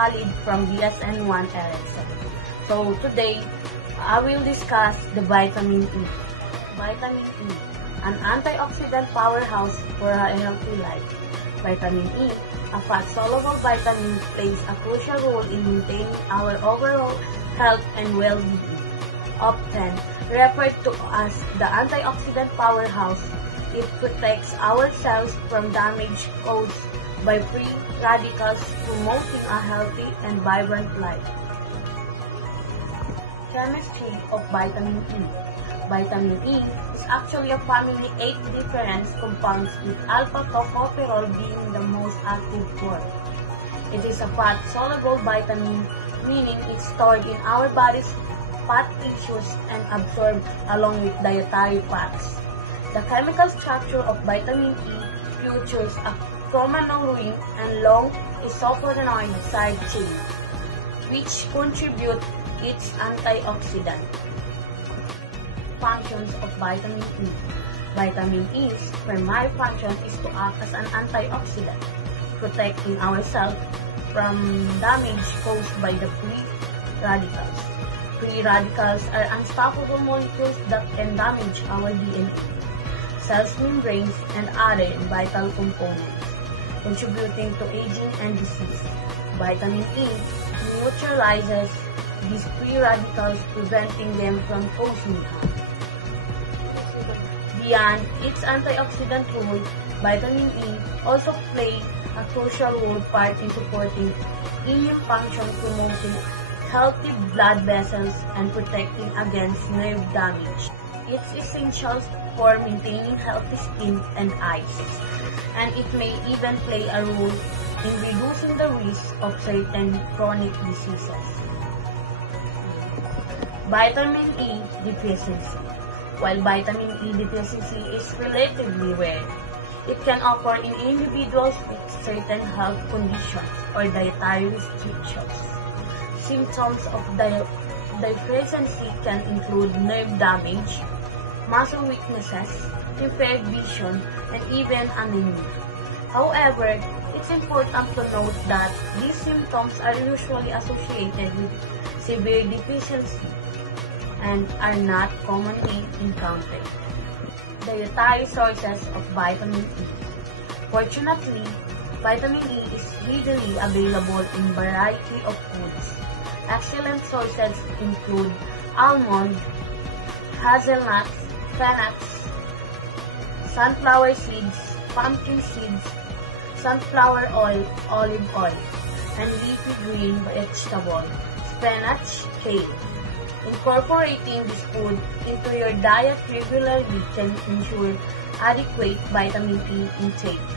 Khalid from BSN1 LSM. So today, I will discuss the vitamin E. Vitamin E, an antioxidant powerhouse for a healthy life. Vitamin E, a fat-soluble vitamin, plays a crucial role in maintaining our overall health and well-being. Often referred to as the antioxidant powerhouse, it protects our cells from damage caused by free radicals, promoting a healthy and vibrant life. Chemistry of vitamin E. Vitamin E is actually a family 8 different compounds, with alpha-tocopherol being the most active form. It is a fat-soluble vitamin, meaning it's stored in our body's fat tissues and absorbed along with dietary fats. The chemical structure of vitamin E features a chromonol and long isoprenoid side chain, which contribute its antioxidant. Functions of vitamin E. Vitamin E's primary function is to act as an antioxidant, protecting our cells from damage caused by the free radicals. Free radicals are unstoppable molecules that can damage our DNA, cells membranes, and other vital components, contributing to aging and disease. Vitamin E neutralizes these free radicals, preventing them from causing harm. Beyond its antioxidant role, vitamin E also plays a crucial part in supporting immune function, promoting healthy blood vessels, and protecting against nerve damage. It's essential for maintaining healthy skin and eyes, and it may even play a role in reducing the risk of certain chronic diseases. Vitamin E deficiency. While vitamin E deficiency is relatively rare, it can occur in individuals with certain health conditions or dietary restrictions. Symptoms of deficiency can include nerve damage, muscle weaknesses, impaired vision, and even anemia. However, it's important to note that these symptoms are usually associated with severe deficiency and are not commonly encountered. Dietary sources of vitamin E. Fortunately, vitamin E is readily available in a variety of foods. Excellent sources include almond, hazelnuts, peanuts, sunflower seeds, pumpkin seeds, sunflower oil, olive oil, and leafy green vegetables, spinach, kale. Incorporating this food into your diet regularly can ensure adequate vitamin E intake.